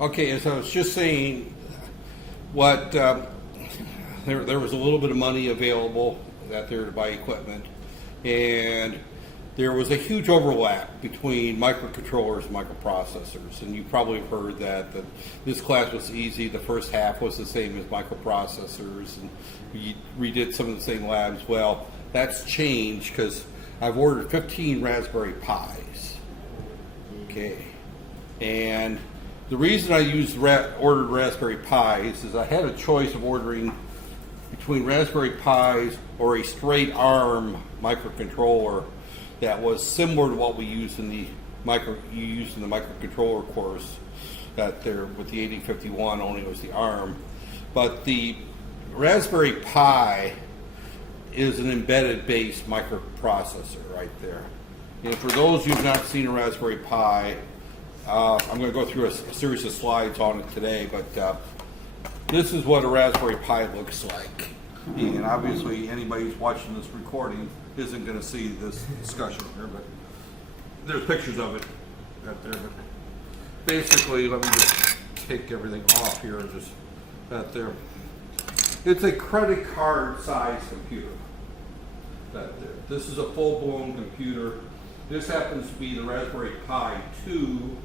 Okay, as I was just saying, what there was a little bit of money available out there to buy equipment, and there was a huge overlap between microcontrollers and microprocessors. And you probably have heard that this class was easy. The first half was the same as microprocessors, and we redid some of the same labs. Well, that's changed because I've ordered 15 Raspberry Pis. Okay, and the reason I ordered Raspberry Pis is I had a choice of ordering between Raspberry Pis or a straight ARM microcontroller that was similar to what we used in the microcontroller course that there with the 8051, only it was the ARM. But the Raspberry Pi is an embedded based microprocessor right there. And for those who've not seen a Raspberry Pi, I'm going to go through a series of slides on it today, but this is what a Raspberry Pi looks like. And obviously anybody who's watching this recording isn't going to see this discussion here, but there's pictures of it out there. But basically, let me just take everything off here and just out there. It's a credit card size computer. That there. This is a full-blown computer. This happens to be the Raspberry Pi 2.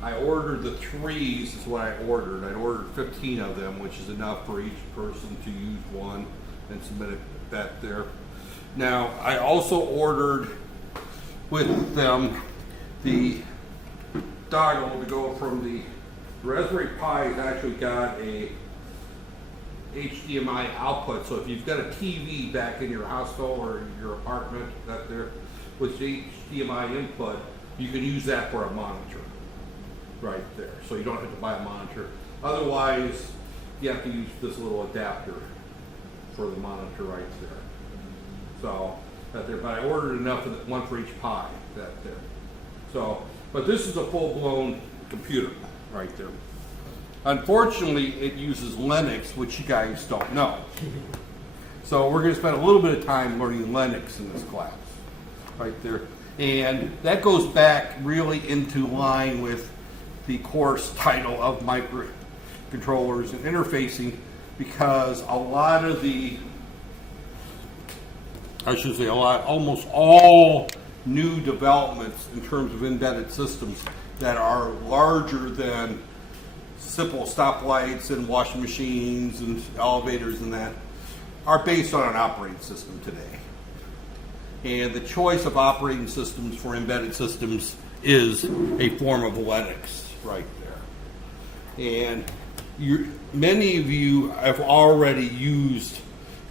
I ordered the 3s is what I ordered. I ordered 15 of them, which is enough for each person to use one and submit it back there. Now, I also ordered with them the dongle to go from the Raspberry Pi has actually got a HDMI output, so if you've got a TV back in your household or your apartment that there with the HDMI input, you can use that for a monitor right there. So you don't have to buy a monitor. Otherwise, you have to use this little adapter for the monitor right there. So that there, but I ordered enough of the, one for each Pi that there. So, but this is a full-blown computer right there. Unfortunately, it uses Linux, which you guys don't know. So we're going to spend a little bit of time learning Linux in this class, right there. And that goes back really into line with the course title of microcontrollers and interfacing, because a lot of the, I should say almost all new developments in terms of embedded systems that are larger than simple stoplights and washing machines and elevators and that are based on an operating system today. And the choice of operating systems for embedded systems is a form of Linux right there. And many of you have already used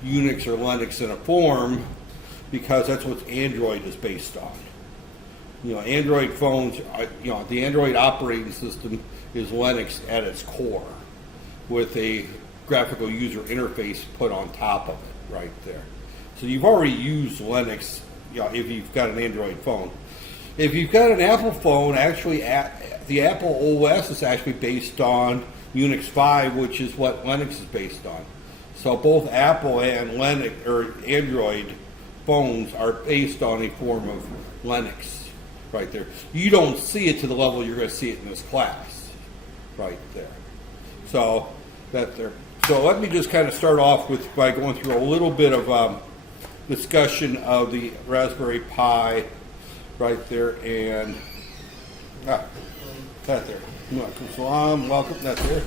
Unix or Linux in a form because that's what Android is based on. You know, Android phones, you know, the Android operating system is Linux at its core with a graphical user interface put on top of it right there. So you've already used Linux, you know, if you've got an Android phone. If you've got an Apple phone, actually the Apple OS is actually based on Unix 5, which is what Linux is based on. So both Apple and Linux or Android phones are based on a form of Linux right there. You don't see it to the level you're going to see it in this class right there. So that there. So let me just kind of start off with by going through a little bit of discussion of the Raspberry Pi right there, and that there. Welcome, salam, welcome, that there.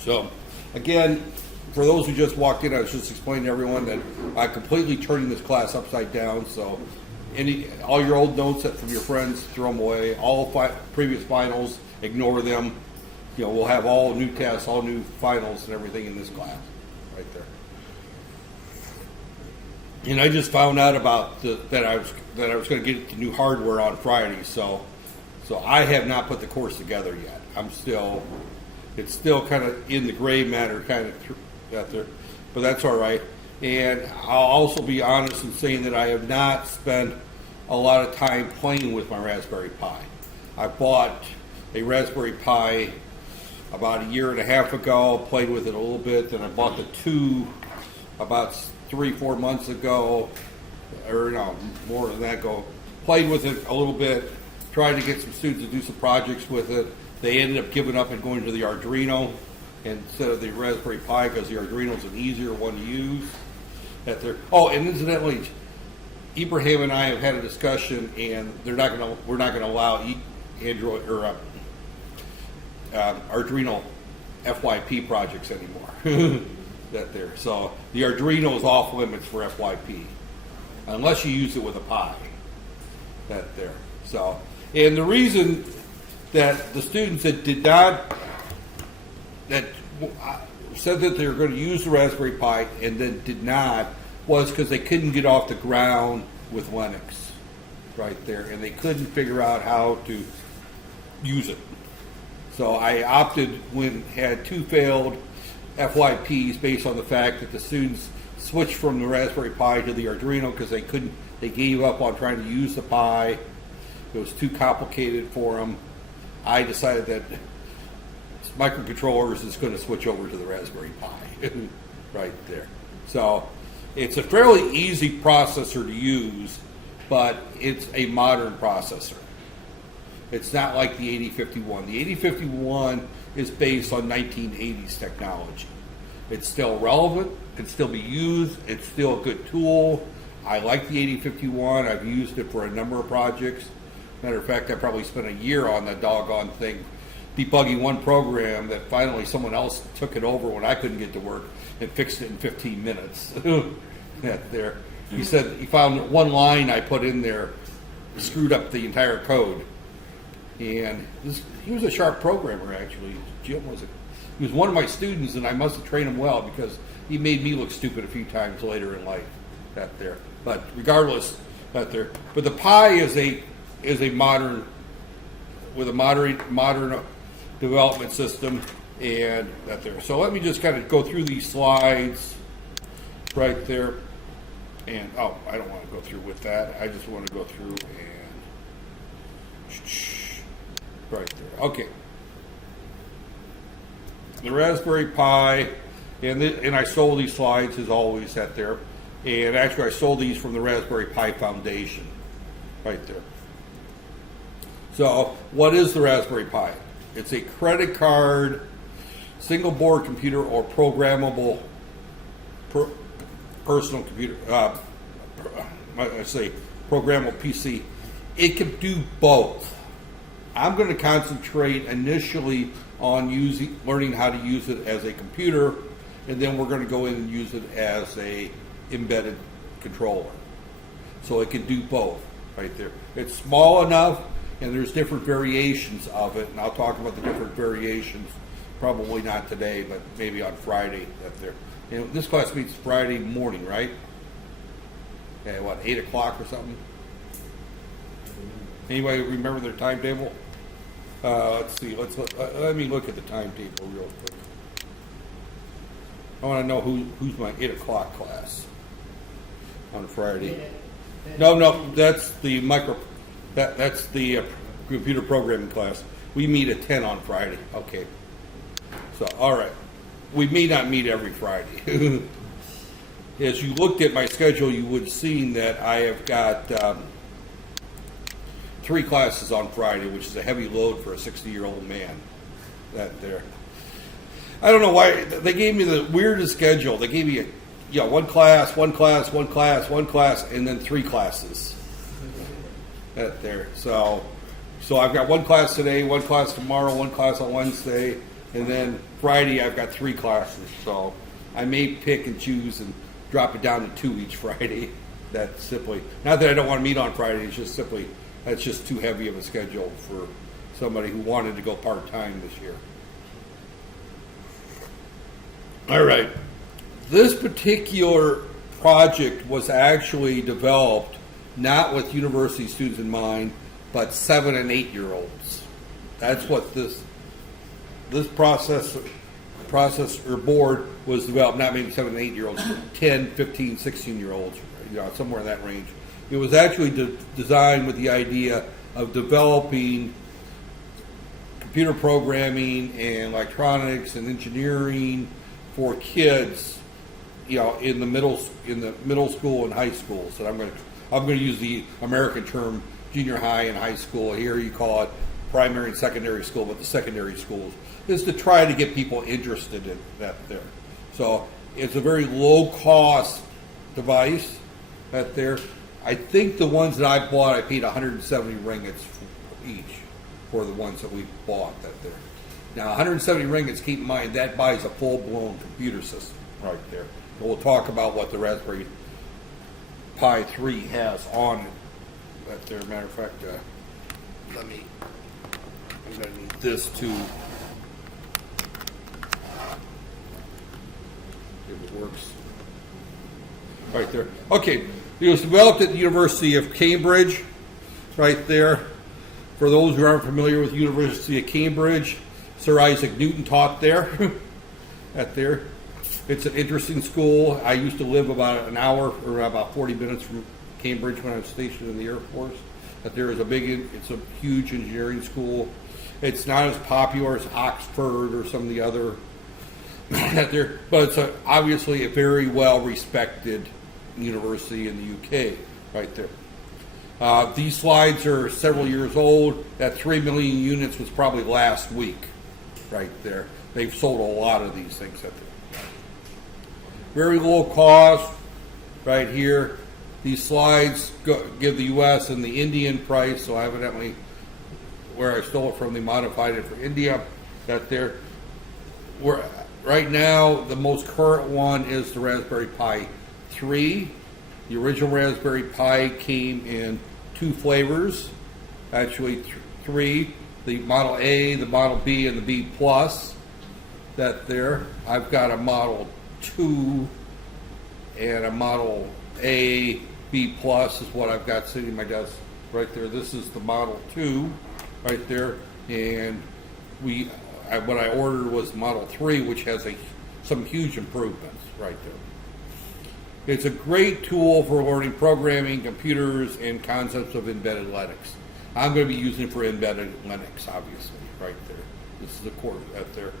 So again, for those who just walked in, I was just explaining to everyone that I'm completely turning this class upside down. So all your old notes from your friends, throw them away. All previous finals, ignore them. You know, we'll have all new tests, all new finals and everything in this class right there. And I just found out about that I was going to get the new hardware on Friday, so I have not put the course together yet. It's still kind of in the gray matter kind of out there, but that's all right. And I'll also be honest in saying that I have not spent a lot of time playing with my Raspberry Pi. I bought a Raspberry Pi about a year and a half ago, played with it a little bit, then I bought the 2 about 3-4 months ago, or no, more than that ago. Played with it a little bit, tried to get some students to do some projects with it, they ended up giving up and going to the Arduino instead of the Raspberry Pi because the Arduino is an easier one to use. Oh, and incidentally, Ibrahim and I have had a discussion, and we're not going to allow Android or Arduino FYP projects anymore. So the Arduino is off limits for FYP unless you use it with a Pi. So, and the reason that the students that said that they were going to use the Raspberry Pi and then did not was because they couldn't get off the ground with Linux and they couldn't figure out how to use it. So I opted had 2 failed FYPs based on the fact that the students switched from the Raspberry Pi to the Arduino because they gave up on trying to use the Pi. It was too complicated for them. I decided that microcontrollers is going to switch over to the Raspberry Pi. So it's a fairly easy processor to use, but it's a modern processor. It's not like the 8051. The 8051 is based on 1980s technology. It's still relevant, can still be used, it's still a good tool. I like the 8051, I've used it for a number of projects. Matter of fact, I probably spent a year on that doggone thing, debugging one program that finally someone else took it over when I couldn't get to work and fixed it in 15 minutes. He said he found one line I put in there, screwed up the entire code. And he was a sharp programmer, actually. Jim he was one of my students, and I must have trained him well because he made me look stupid a few times later in life. But regardless, but the Pi is a modern development system, and So let me just kind of go through these slides right there. And I don't want to go through with that. I just want to go through and right there. Okay. The Raspberry Pi, and I sold these slides as always there. And actually I sold these from the Raspberry Pi Foundation right there. So what is the Raspberry Pi? It's a credit card, single board computer, or programmable personal computer. I say programmable PC. It can do both. I'm going to concentrate initially on learning how to use it as a computer, and then we're going to go in and use it as a embedded controller. So it can do both right there. It's small enough, and there's different variations of it, and I'll talk about the different variations, probably not today, but maybe on Friday. And this class meets Friday morning, right? Okay, 8 o'clock or something? Anybody remember their timetable? Let's see. Let me look at the timetable real quick. I want to know who's my 8 o'clock class on Friday. No, that's the that's the computer programming class. We meet at 10 on Friday. Okay. So, all right. We may not meet every Friday. As you looked at my schedule, you would have seen that I have got 3 classes on Friday, which is a heavy load for a 60-year-old man. I don't know why they gave me the weirdest schedule. They gave me one class, and then 3 classes. So I've got 1 class today, 1 class tomorrow, 1 class on Wednesday, and then Friday I've got 3 classes. So I may pick and choose and drop it down to 2 each Friday. That's simply, not that I don't want to meet on Friday, it's just simply, that's just too heavy of a schedule for somebody who wanted to go part-time this year. All right. This particular project was actually developed not with university students in mind, but 7 and 8-year-olds. That's what this processor board was developed, not maybe 7 and 8-year-olds, but 10, 15, 16-year-olds, somewhere in that range. It was actually designed with the idea of developing computer programming and electronics and engineering for kids, in the middle school and high school. So I'm going to use the American term junior high and high school. Here you call it primary and secondary school, but the secondary schools, is to try to get people interested in that there. So it's a very low cost device that there. I think the ones that I bought, I paid 170 ringgits each for the ones that we bought that there. Now 170 ringgits, keep in mind, that buys a full-blown computer system right there. And we'll talk about what the Raspberry Pi 3 has on it right there. Matter of fact, I'm going to need this to, if it works. Right there. Okay, it was developed at the University of Cambridge, right there. For those who aren't familiar with the University of Cambridge, Sir Isaac Newton taught there, right there. It's an interesting school. I used to live about an hour or about 40 minutes from Cambridge when I was stationed in the Air Force. But there is it's a huge engineering school. It's not as popular as Oxford or some of the other, but it's obviously a very well respected university in the UK, right there. These slides are several years old. That 3 million units was probably last week, right there. They've sold a lot of these things at there. Very low cost, right here. These slides give the U.S. and the Indian price, so evidently where I stole it from, they modified it for India. That there, right now, the most current one is the Raspberry Pi 3. The original Raspberry Pi came in 2 flavors, actually 3. The Model A, the Model B, and the B Plus. That there. I've got a Model 2 and a Model A, B Plus is what I've got sitting in my desk right there. This is the Model 2 right there, and what I ordered was Model 3, which has some huge improvements right there. It's a great tool for learning programming, computers, and concepts of embedded Linux. I'm going to be using it for embedded Linux, obviously, right there. This is the core right there.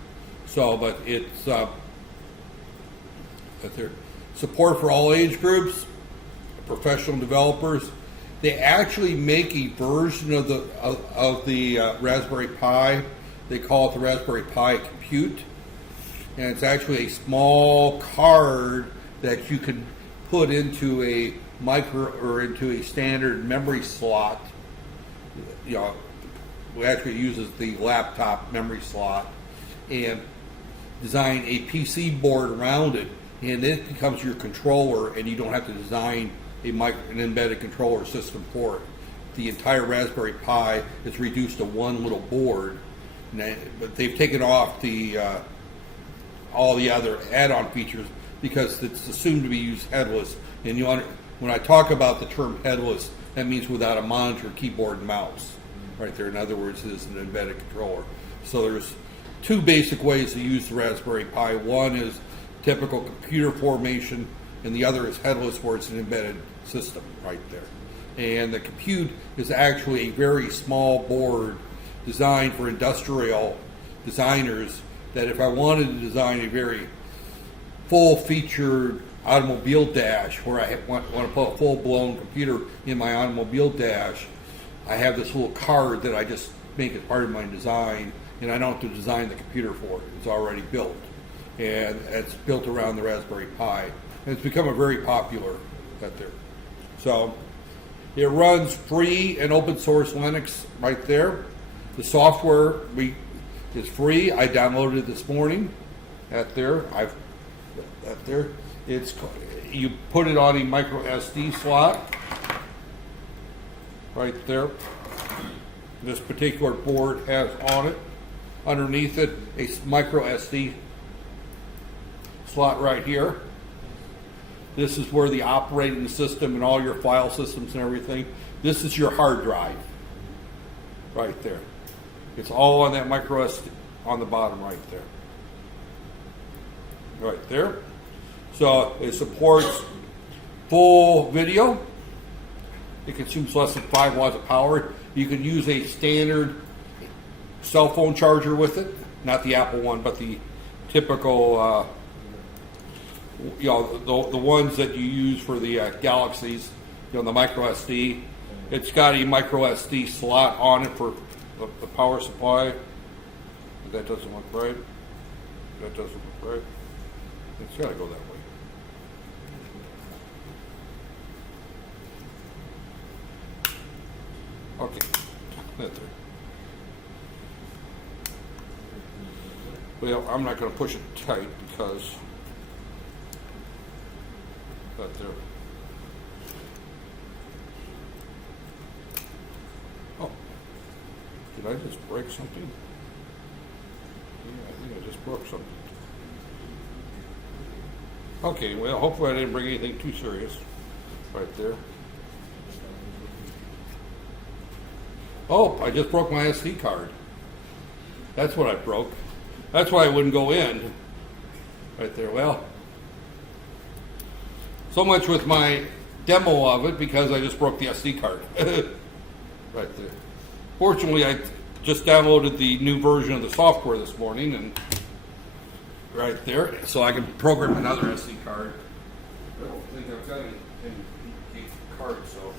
So, but it's right there. Support for all age groups, professional developers. They actually make a version of the Raspberry Pi. They call it the Raspberry Pi Compute, and it's actually a small card that you can put into a into a standard memory slot. You know, it actually uses the laptop memory slot, and design a PC board around it, and it becomes your controller, and you don't have to design an embedded controller system for it. The entire Raspberry Pi is reduced to one little board, but they've taken off all the other add-on features because it's assumed to be used headless. And when I talk about the term headless, that means without a monitor, keyboard, and mouse. Right there. In other words, it is an embedded controller. So there's 2 basic ways to use the Raspberry Pi. One is typical computer formation, and the other is headless, where it's an embedded system right there. And the compute is actually a very small board designed for industrial designers, that if I wanted to design a very full-featured automobile dash, where I want to put a full-blown computer in my automobile dash, I have this little card that I just make as part of my design, and I don't have to design the computer for it. It's already built, and it's built around the Raspberry Pi, and it's become a very popular right there. So it runs free and open source Linux right there. The software is free. I downloaded it this morning. You put it on a micro SD slot right there. This particular board has on it, underneath it, a micro SD slot right here. This is where the operating system and all your file systems and everything. This is your hard drive right there. It's all on that micro SD on the bottom right there. Right there. So it supports full video. It consumes less than 5 watts of power. You can use a standard cell phone charger with it, not the Apple one, but the typical, the ones that you use for the Galaxies, the micro SD. It's got a micro SD slot on it for the power supply. That doesn't look right. That doesn't look right. It's got to go that way. Okay, that there. Well, I'm not going to push it tight because that there. Oh, did I just break something? Yeah, I think I just broke something. Okay, well, hopefully I didn't bring anything too serious right there. Oh, I just broke my SD card. That's what I broke. That's why I wouldn't go in. Right there. Well, so much with my demo of it because I just broke the SD card. Right there. Fortunately, I just downloaded the new version of the software this morning, and right there, so I can program another SD card. I don't think I've got any gig cards, so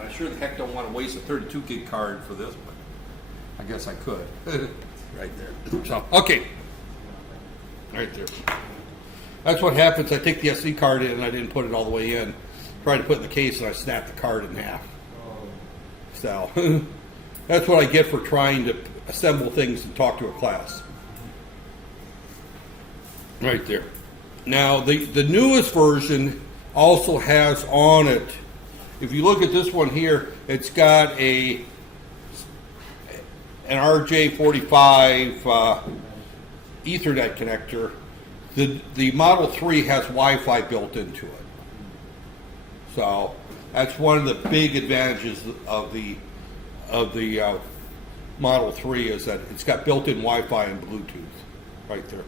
I sure the heck don't want to waste a 32 gig card for this, but I guess I could. Right there. So, okay. Right there. That's what happens. I take the SD card in and I didn't put it all the way in. Tried to put it in the case and I snapped the card in half. So, that's what I get for trying to assemble things and talk to a class. Right there. Now, the newest version also has on it, if you look at this one here, it's got an RJ45 Ethernet connector. The Model 3 has Wi-Fi built into it. So that's one of the big advantages of the Model 3 is that it's got built-in Wi-Fi and Bluetooth right there.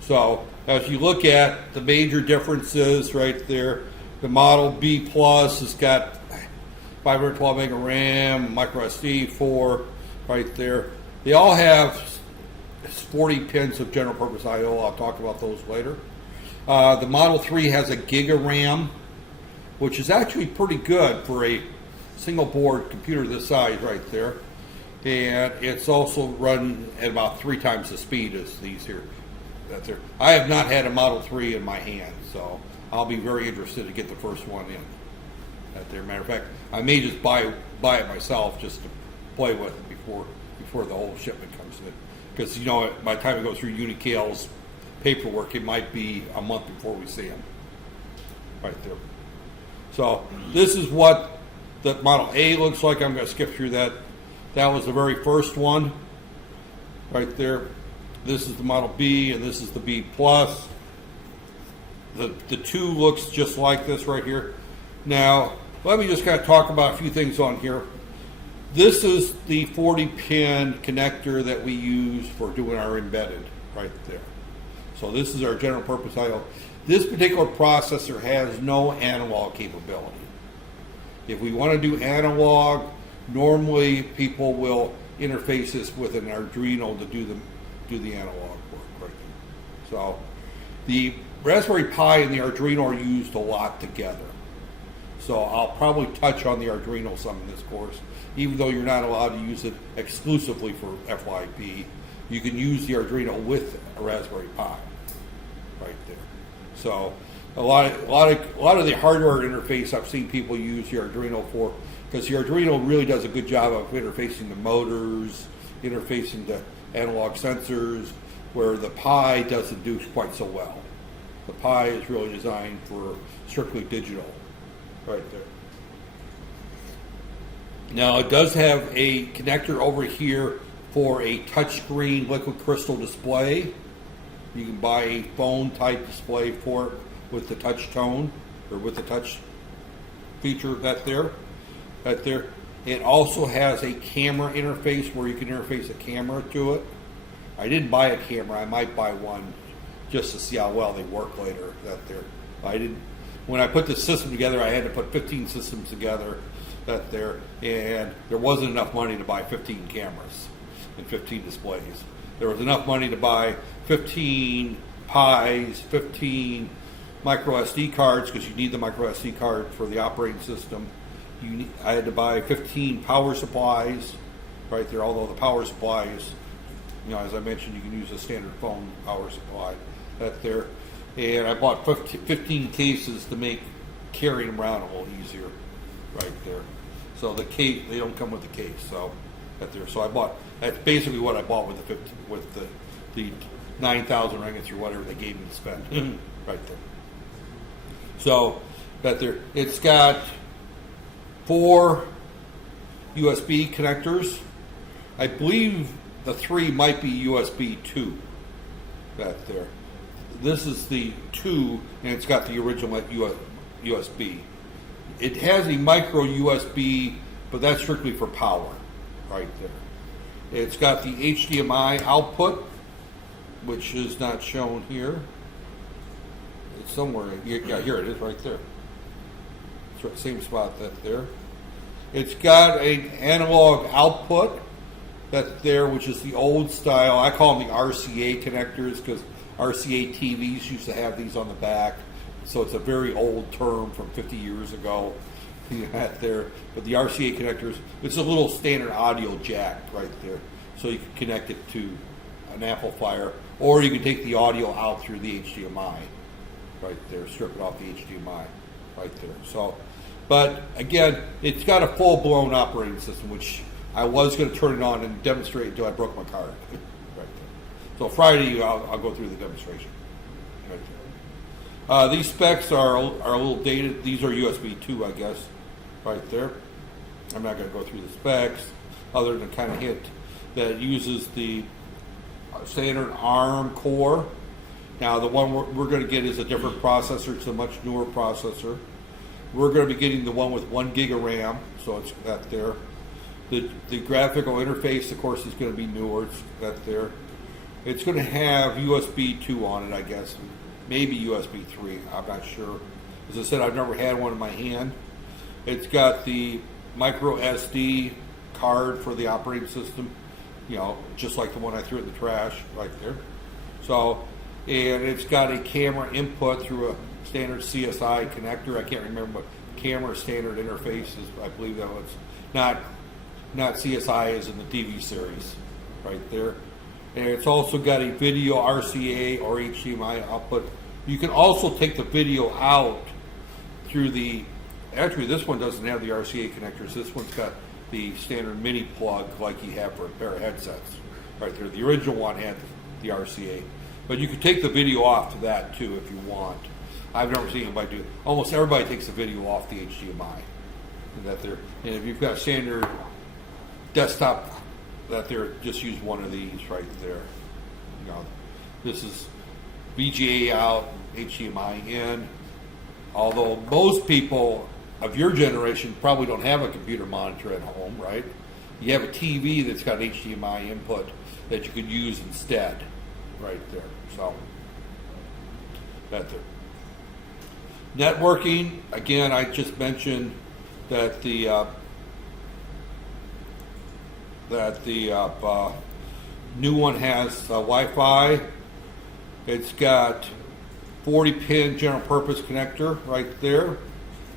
So as you look at the major differences right there, the Model B Plus has got 512 meg of RAM, micro SD 4 right there. They all have 40 pins of general purpose I/O. I'll talk about those later. The Model 3 has a gig of RAM, which is actually pretty good for a single board computer this size right there. And it's also run at about 3 times the speed as these here. That's there. I have not had a Model 3 in my hand, so I'll be very interested to get the first one in. That there. Matter of fact, I may just buy it myself just to play with it before the whole shipment comes in. Because, you know, by the time it goes through Unicale's paperwork, it might be a month before we see them. Right there. So this is what the Model A looks like. I'm going to skip through that. That was the very first one. Right there. This is the Model B, and this is the B Plus. The 2 looks just like this right here. Now, let me just kind of talk about a few things on here. This is the 40-pin connector that we use for doing our embedded right there. So this is our general purpose I/O. This particular processor has no analog capability. If we want to do analog, normally people will interface this with an Arduino to do the analog work right there. So the Raspberry Pi and the Arduino are used a lot together. So I'll probably touch on the Arduino some in this course, even though you're not allowed to use it exclusively for FYP. You can use the Arduino with a Raspberry Pi, right there. So a lot of the hardware interface I've seen people use the Arduino for, because the Arduino really does a good job of interfacing the motors, interfacing the analog sensors, where the Pi doesn't do quite so well. The Pi is really designed for strictly digital, right there. Now it does have a connector over here for a touchscreen liquid crystal display. You can buy a phone type display for it with the touch tone or with the touch feature that there. It also has a camera interface where you can interface a camera to it. I didn't buy a camera. I might buy one just to see how well they work later. When I put this system together, I had to put 15 systems together and there wasn't enough money to buy 15 cameras and 15 displays. There was enough money to buy 15 Pis, 15 micro SD cards, because you need the micro SD card for the operating system. I had to buy 15 power supplies, right there, although the power supply is, as I mentioned, you can use a standard phone power supply. That there. And I bought 15 cases to make carrying them around a little easier, right there. So the case, they don't come with the case, so that there. So that's basically what I bought with the 9,000 ringgits or whatever they gave me to spend, right there. So that there, it's got 4 USB connectors. I believe the 3 might be USB 2. That there. This is the 2, and it's got the original USB. It has a micro USB, but that's strictly for power, right there. It's got the HDMI output, which is not shown here. It's somewhere. Yeah, here it is, right there. It's right, same spot that there. It's got an analog output that there, which is the old style. I call them the RCA connectors because RCA TVs used to have these on the back. So it's a very old term from 50 years ago. There, but the RCA connectors, it's a little standard audio jack right there. So you can connect it to an amplifier, or you can take the audio out through the HDMI right there, strip it off the HDMI right there. So, but again, it's got a full-blown operating system, which I was going to turn it on and demonstrate until I broke my card right there. So Friday, I'll go through the demonstration right there. These specs are a little dated. These are USB 2, I guess, right there. I'm not going to go through the specs other than kind of hint that it uses the standard ARM core. Now, the one we're going to get is a different processor. It's a much newer processor. We're going to be getting the one with 1 gig of RAM, so it's that there. The graphical interface, of course, is going to be newer. It's that there. It's going to have USB 2 on it, I guess. Maybe USB 3. I'm not sure. As I said, I've never had one in my hand. It's got the micro SD card for the operating system, just like the one I threw in the trash right there. So, and it's got a camera input through a standard CSI connector. I can't remember what camera standard interface is. I believe that was not CSI as in the TV series right there. And it's also got a video RCA or HDMI output. You can also take the video out through actually this one doesn't have the RCA connectors. This one's got the standard mini plug like you have for a pair of headsets right there. The original one had the RCA. But you can take the video off to that too if you want. I've never seen anybody do it. Almost everybody takes the video off the HDMI. And if you've got standard desktop that there, just use one of these right there. This is VGA out, HDMI in. Although most people of your generation probably don't have a computer monitor at home, right? You have a TV that's got HDMI input that you could use instead, right there. So, that there. Networking, again, I just mentioned that the new one has Wi-Fi. It's got 40-pin general purpose connector right there.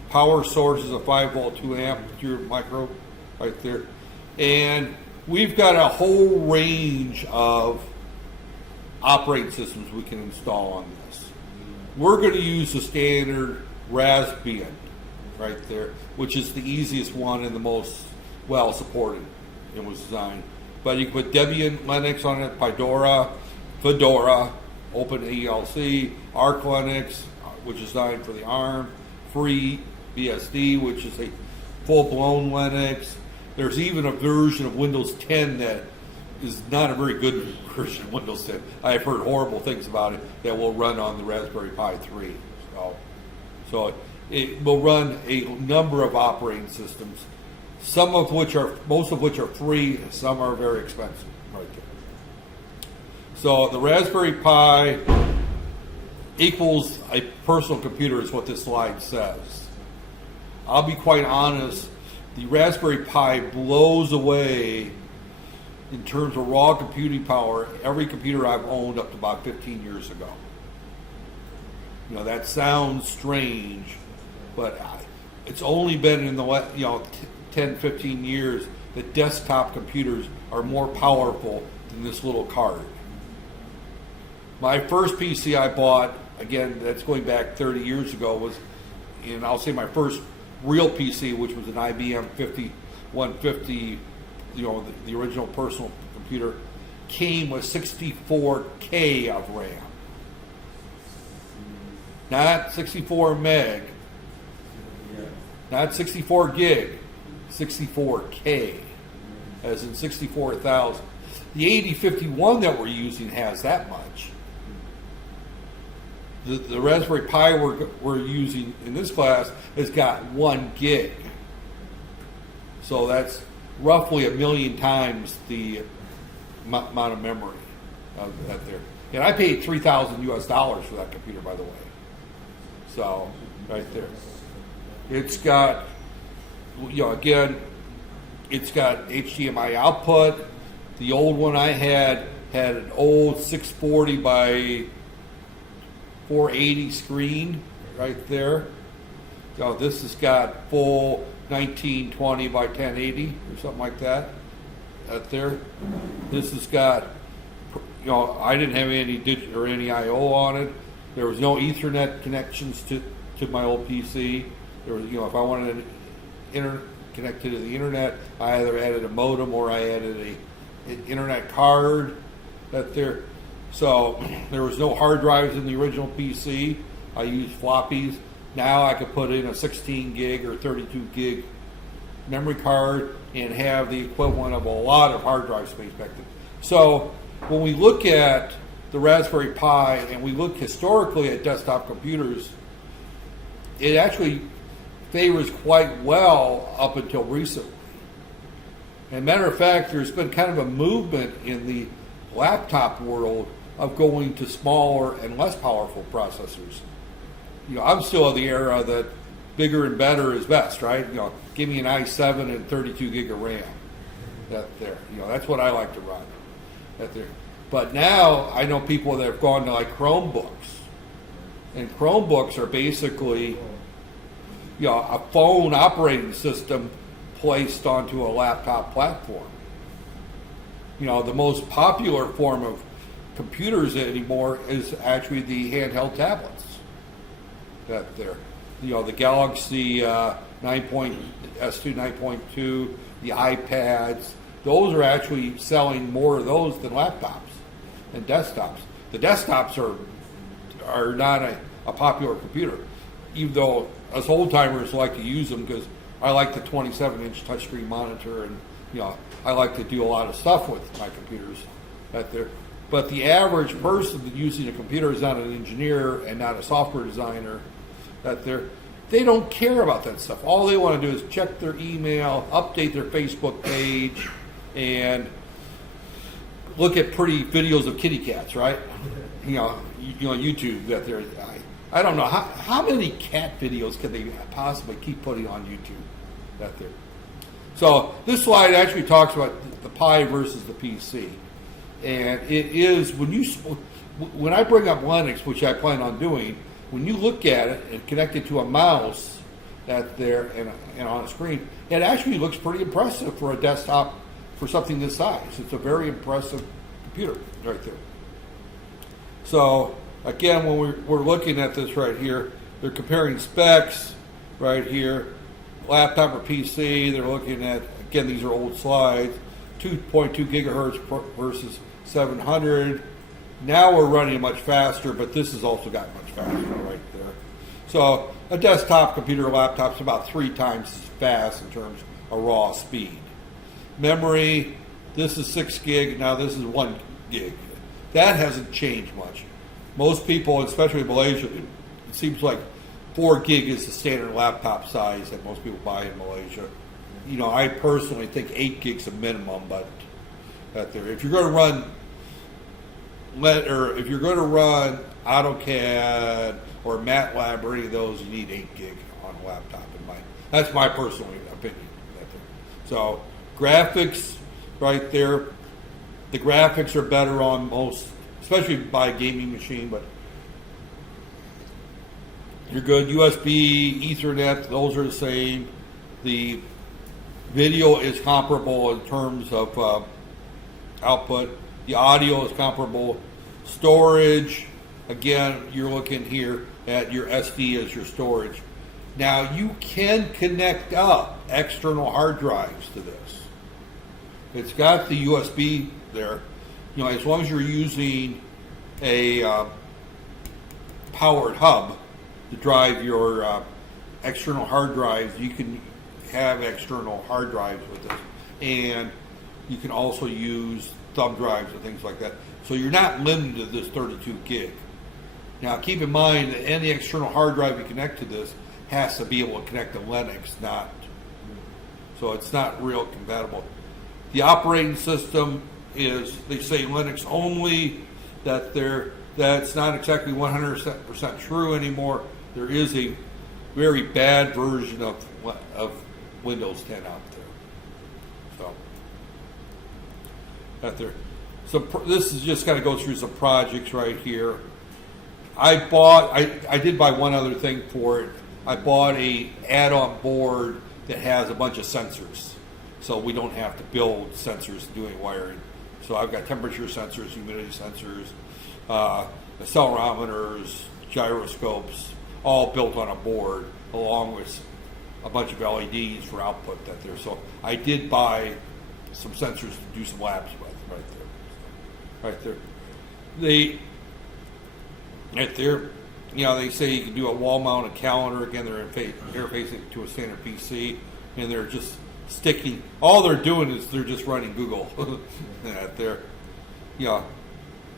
Power source is a 5-volt 2-amp through micro right there. And we've got a whole range of operating systems we can install on this. We're going to use the standard Raspbian right there, which is the easiest one and the most well supported. It was designed. But you can put Debian Linux on it, Fedora, OpenELC, Arch Linux, which is designed for the ARM, Free BSD, which is a full-blown Linux. There's even a version of Windows 10 that is not a very good version of Windows 10. I've heard horrible things about it that will run on the Raspberry Pi 3. So it will run a number of operating systems, most of which are free, some are very expensive right there. So the Raspberry Pi equals a personal computer is what this slide says. I'll be quite honest, the Raspberry Pi blows away in terms of raw computing power every computer I've owned up to about 15 years ago. That sounds strange, but it's only been in the 10, 15 years that desktop computers are more powerful than this little card. My first PC I bought, again, that's going back 30 years ago, was, and I'll say my first real PC, which was an IBM 5150, the original personal computer, came with 64K of RAM. Not 64 meg, not 64 gig, 64K, as in 64,000. The 8051 that we're using has that much. The Raspberry Pi we're using in this class has got 1 gig. So that's roughly 1 million times the amount of memory of that there. And I paid $3,000 US for that computer, by the way. So, right there. It's got, again, it's got HDMI output. The old one I had an old 640 by 480 screen right there. So this has got full 1920 by 1080 or something like that. Right there. This has got, I didn't have any digital or any I/O on it. There was no Ethernet connections to my old PC. There was, if I wanted to connect to the internet, I either added a modem or I added an internet card. That there. So there was no hard drives in the original PC. I used floppies. Now I could put in a 16 gig or 32 gig memory card and have the equivalent of a lot of hard drive space back then. So when we look at the Raspberry Pi and we look historically at desktop computers, it actually favors quite well up until recently. And matter of fact, there's been kind of a movement in the laptop world of going to smaller and less powerful processors. I'm still of the era that bigger and better is best, right? Give me an i7 and 32 gig of RAM. That there, that's what I like to run. That there. But now I know people that have gone to like Chromebooks, and Chromebooks are basically, a phone operating system placed onto a laptop platform. The most popular form of computers anymore is actually the handheld tablets. That there, the Galaxy S2 9.2, the iPads, those are actually selling more of those than laptops and desktops. The desktops are not a popular computer, even though us old timers like to use them because I like the 27-inch touchscreen monitor, and I like to do a lot of stuff with my computers. That there. But the average person using a computer is not an engineer and not a software designer. That they don't care about that stuff. All they want to do is check their email, update their Facebook page, and look at pretty videos of kitty cats, right? YouTube. That there. I don't know how many cat videos can they possibly keep putting on YouTube. That there. So this slide actually talks about the Pi versus the PC. And it is, when I bring up Linux, which I plan on doing, when you look at it and connect it to a mouse that's there and on a screen, it actually looks pretty impressive for a desktop for something this size. It's a very impressive computer right there. So again, when we're looking at this right here, they're comparing specs right here, laptop or PC. They're looking at, again, these are old slides, 2.2 gigahertz versus 700. Now we're running much faster, but this has also gotten much faster right there. So a desktop computer or laptop's about 3 times as fast in terms of raw speed. Memory, this is 6 gig, now this is 1 gig. That hasn't changed much. Most people, especially in Malaysia, it seems like 4 gig is the standard laptop size that most people buy in Malaysia. I personally think 8 gigs a minimum, but if you're going to run AutoCAD or MATLAB or any of those, you need 8 gig on a laptop. That's my personal opinion. So graphics, right there. The graphics are better on most, especially by a gaming machine, but you're good. USB, Ethernet, those are the same. The Video is comparable in terms of output. The audio is comparable. Storage, again, you're looking here at your SD as your storage. Now, you can connect up external hard drives to this. It's got the USB there. You know, as long as you're using a powered hub to drive your external hard drives, you can have external hard drives with this. And you can also use thumb drives and things like that. So you're not limited to this 32 gig. Now keep in mind that any external hard drive you connect to this has to be able to connect to Linux, so it's not real compatible. The operating system is, they say Linux only, that's not exactly 100% true anymore. There is a very bad version of Windows 10 out there. So this is just going to go through some projects right here. I did buy one other thing for it. I bought a add-on board that has a bunch of sensors, so we don't have to build sensors doing wiring. So I've got temperature sensors, humidity sensors, accelerometers, gyroscopes, all built on a board, along with a bunch of LEDs for output there. So I did buy some sensors to do some labs with right there. Right there, you know, they say you can do a wall-mounted calendar. Again, they're interfacing to a standard PC, and they're just sticking. All they're doing is they're just running Google. Right there, you know,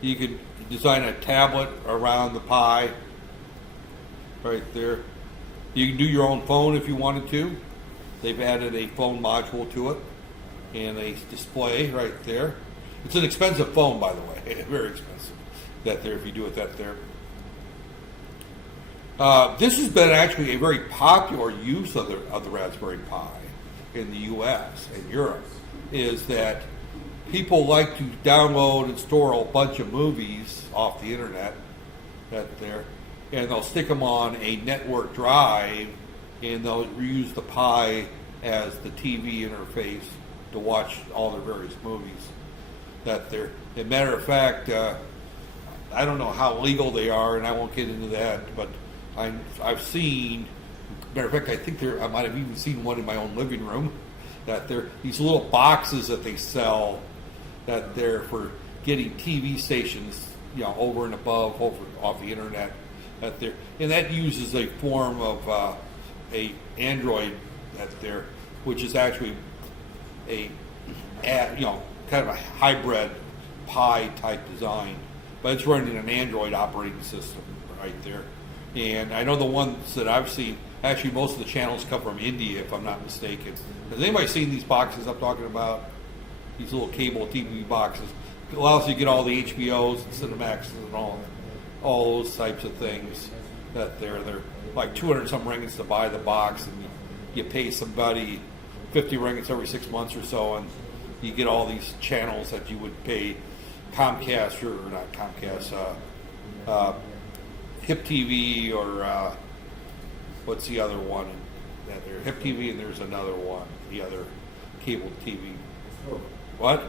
you can design a tablet around the Pi. Right there, you can do your own phone if you wanted to. They've added a phone module to it, and a display right there. It's an expensive phone, by the way, very expensive. That there, if you do it that there. This has been actually a very popular use of the Raspberry Pi in the U.S. and Europe, is that people like to download and store a bunch of movies off the internet that there, and they'll stick them on a network drive, and they'll use the Pi as the TV interface to watch all their various movies that there. As a matter of fact, I don't know how legal they are, and I won't get into that, but I've seen, matter of fact, I think I might have even seen one in my own living room, that they're these little boxes that they sell that they're for getting TV stations, you know, over and above off the internet, that there, and that uses a form of a Android that there, which is actually a you know, kind of a hybrid Pi type design, but it's running an Android operating system right there. And I know the ones that I've seen, actually most of the channels come from India, if I'm not mistaken. Has anybody seen these boxes I'm talking about? These little cable TV boxes. It allows you to get all the HBOs and Cinemaxes and all those types of things. That they're like 200 some ringgits to buy the box, and you pay somebody 50 ringgits every 6 months or so, and you get all these channels that you would pay Comcast, or not Comcast, Hip TV, or what's the other one? There's Hip TV, and there's another one, the other cable TV. What?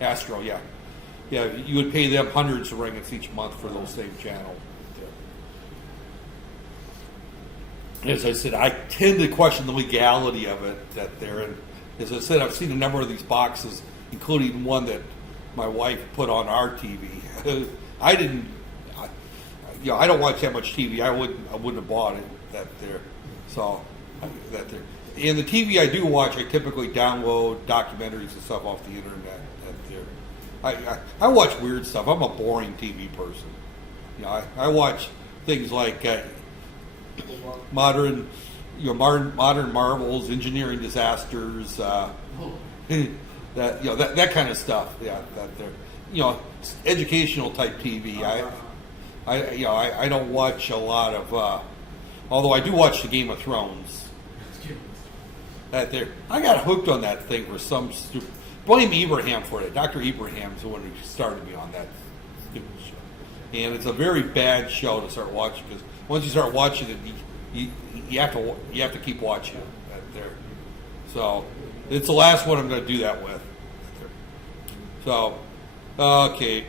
Astro, yeah. Yeah, you would pay them hundreds of ringgits each month for those same channels. As I said, I tend to question the legality of it that there. And as I said, I've seen a number of these boxes, including one that my wife put on our TV. I don't watch that much TV. I wouldn't have bought it that there. So that there. And the TV I do watch, I typically download documentaries and stuff off the internet. That there. I watch weird stuff. I'm a boring TV person. You know, I watch things like modern marvels, engineering disasters, that kind of stuff. Yeah, that there. You know, educational type TV. I don't watch a lot of. Although I do watch the Game of Thrones. That there, I got hooked on that thing for some stupid. Blame Abraham for it. Dr. Abraham's the one who started me on that stupid show, and it's a very bad show to start watching, because once you start watching it, you have to keep watching it. That there, So it's the last one I'm going to do that with. So, okay,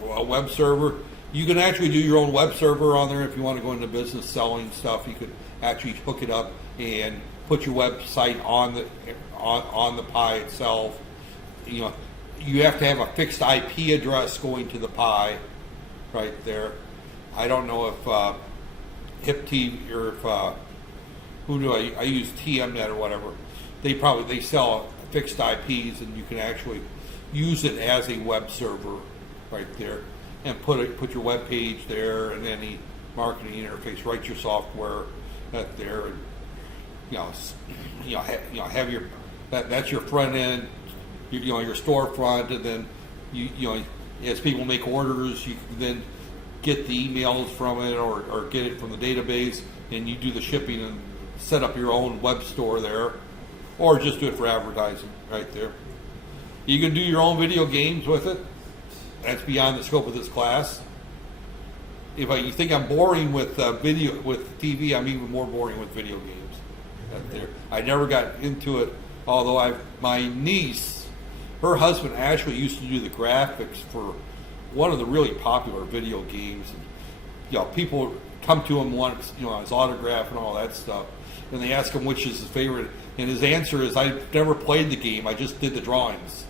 well, web server. You can actually do your own web server on there if you want to go into business selling stuff. You could actually hook it up and put your website on the Pi itself. You know, you have to have a fixed IP address going to the Pi, right there. I don't know if HipT or if who do I use TMNet or whatever. They sell fixed IPs, and you can actually use it as a web server right there, and put your web page there and any marketing interface. Write your software right there, and have your that's your front end, your storefront, and then you as people make orders, you can then get the emails from it or get it from the database, and you do the shipping and set up your own web store there, or just do it for advertising right there. You can do your own video games with it. That's beyond the scope of this class. If you think I'm boring with TV, I'm even more boring with video games. Right there. I never got into it, although my niece, her husband actually used to do the graphics for one of the really popular video games. And, people come to him, want his autograph and all that stuff, and they ask him which is his favorite, and his answer is, "I've never played the game. I just did the drawings."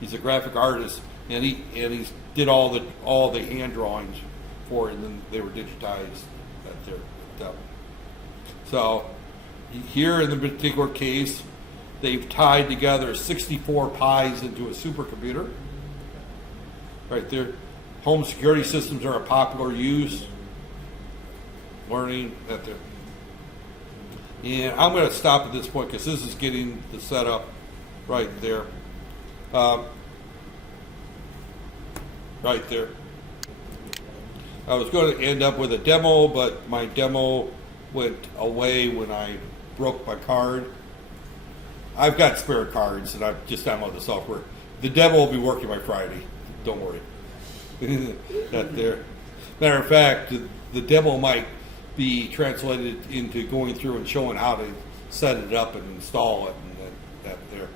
He's a graphic artist, and he did all the hand drawings for it, and then they were digitized at their. So here in the particular case, they've tied together 64 Pis into a supercomputer. Right there. Home security systems are a popular use. Learning that there. And I'm going to stop at this point because this is getting the setup right there. Right there. I was going to end up with a demo, but my demo went away when I broke my card. I've got spare cards, and I've just downloaded the software. The demo will be working by Friday. Don't worry. That there. Matter of fact, the demo might be translated into going through and showing how to set it up and install it, and that there.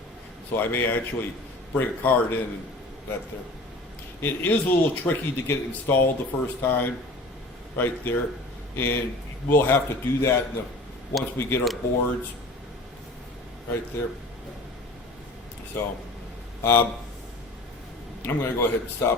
So I may actually bring a card in and that there. It is a little tricky to get it installed the first time, right there, and we'll have to do that once we get our boards, right there. So I'm going to go ahead and stop.